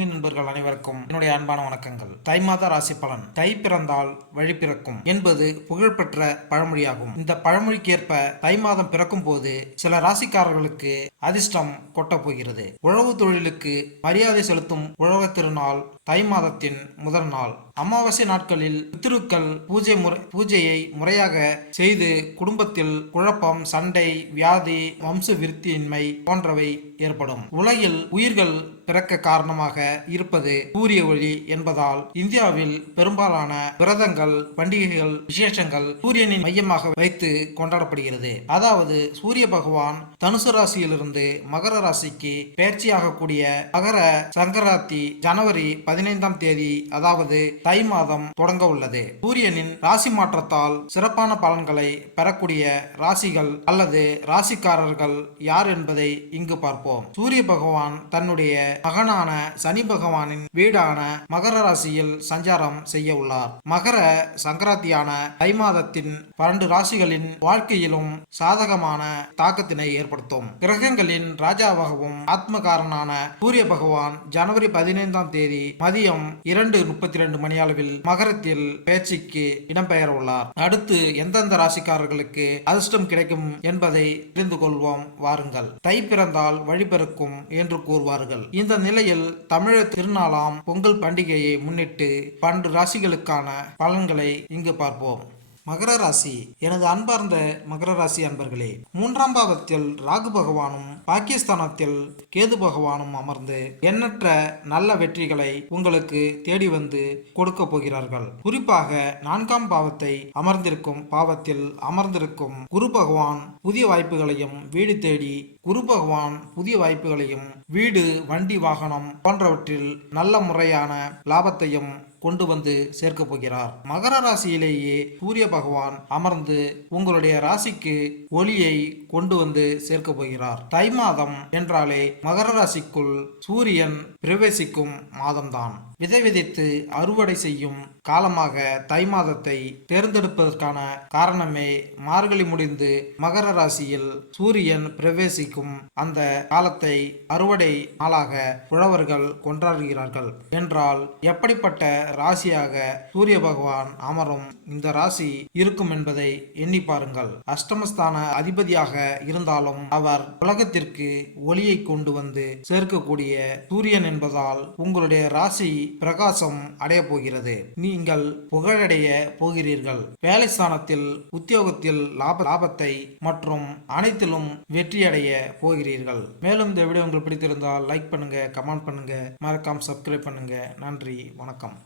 ஆன்மீக நண்பர்கள் அனைவருக்கும் என்னுடைய அன்பான வணக்கங்கள். தை மாத ராசி பலன். தை பிறந்தால் வழி பிறக்கும் என்பது புகழ்பெற்ற பழமொழியாகும். இந்த பழமொழிக்கேற்ப தை மாதம் பிறக்கும் போது சில ராசிக்காரர்களுக்கு அதிர்ஷ்டம் கொட்டப் போகிறது. உழவு தொழிலுக்கு மரியாதை செலுத்தும் உழவர் திருநாள் தை மாதத்தின் முதல் நாள். அமாவாசை நாட்களில் பித்ருக்கள் பூஜையை முறையாக செய்து குடும்பத்தில் குழப்பம், சண்டை, வியாதி, வம்ச விருத்தியின்மை போன்றவை ஏற்படும். உலகில் உயிர்கள் பிறக்க காரணமாக இருப்பது சூரிய ஒளி என்பதால் இந்தியாவில் பெரும்பாலான விரதங்கள், பண்டிகைகள், விசேஷங்கள் சூரியனின் மையமாக வைத்து கொண்டாடப்படுகிறது. அதாவது சூரிய பகவான் தனுசு ராசியிலிருந்து மகர ராசிக்கு பயிற்சியாகக்கூடிய மகர சங்கராந்தி ஜனவரி 15ஆம் தேதி, அதாவது தை மாதம் தொடங்க உள்ளது. சூரியனின் ராசி மாற்றத்தால் சிறப்பான பலன்களை பெறக்கூடிய ராசிகள் அல்லது ராசிக்காரர்கள் யார் என்பதை இங்கு பார்ப்போம். சூரிய பகவான் தன்னுடைய மகனான சனி பகவானின் வீடான மகர ராசியில் சஞ்சாரம் செய்ய உள்ளார். மகர சங்கராந்தியான தை மாதத்தின் 12 ராசிகளின் வாழ்க்கையிலும் சாதகமான தாக்கத்தினை ஏற்படுத்தும். கிரகங்களின் ராஜாவாகவும் ஆத்மகாரனான சூரிய பகவான் ஜனவரி 15ஆம் தேதி மதியம் 2:32 மணியளவில் மகரத்தில் பயிற்சிக்கு இடம்பெயர உள்ளார். அடுத்து எந்தெந்த ராசிக்காரர்களுக்கு அதிர்ஷ்டம் கிடைக்கும் என்பதை தெரிந்து கொள்வோம் வாருங்கள். தை பிறந்தால் வழிபிறக்கும் என்று கூறுவார்கள். இந்த நிலையில் தமிழர் திருநாளாம் பொங்கல் பண்டிகையை முன்னிட்டு 12 ராசிகளுக்கான பலன்களை இங்கு பார்ப்போம். மகர ராசி. எனது அன்பார்ந்த மகர ராசி அன்பர்களே, 3ஆம் பாவத்தில் ராகு பகவானும் பாகிஸ்தானத்தில் கேது பகவானும் அமர்ந்து எண்ணற்ற நல்ல வெற்றிகளை உங்களுக்கு தேடி வந்து கொடுக்க போகிறார்கள். குறிப்பாக 4ஆம் பாவத்தை பாவத்தில் அமர்ந்திருக்கும் குரு பகவான் புதிய வாய்ப்புகளையும் வீடு தேடி வீடு, வண்டி, வாகனம் போன்றவற்றில் நல்ல முறையான லாபத்தையும் கொண்டு வந்து சேர்க்க போகிறார். மகர ராசியிலேயே சூரிய பகவான் அமர்ந்து உங்களுடைய ராசிக்கு ஒளியை கொண்டு வந்து சேர்க்க போகிறார். தை மாதம் என்றாலே மகர ராசிக்குள் சூரியன் பிரவேசிக்கும் மாதம்தான். விதை விதைத்து அறுவடை செய்யும் காலமாக தை மாதத்தை தேர்ந்தெடுப்பதற்கான காரணமே மார்கழி முடிந்து மகர ராசியில் சூரியன் பிரவேசிக்கும் அந்த காலத்தை அறுவடை நாளாக உழவர்கள் கொண்டாடுகிறார்கள் என்றால் எப்படிப்பட்ட ராசியாக சூரிய பகவான் அமரும் இந்த ராசி இருக்கும் என்பதை எண்ணி பாருங்கள். அஷ்டமஸ்தான அதிபதியாக இருந்தாலும் அவர் உலகத்திற்கு ஒளியை கொண்டு வந்து சேர்க்கக்கூடிய சூரியன் என்பதால் உங்களுடைய ராசி பிரகாசம் அடைய போகிறது. நீங்கள் புகழடைய போகிறீர்கள். வேலை ஸ்தானத்தில், உத்தியோகத்தில் லாபத்தை மற்றும் அனைத்திலும் வெற்றியடைய போகிறீர்கள். மேலும் இந்த வீடியோ உங்களுக்கு பிடித்திருந்தால் லைக் பண்ணுங்க, கமெண்ட் பண்ணுங்க, மறக்காம சப்ஸ்கிரைப் பண்ணுங்க. நன்றி, வணக்கம்.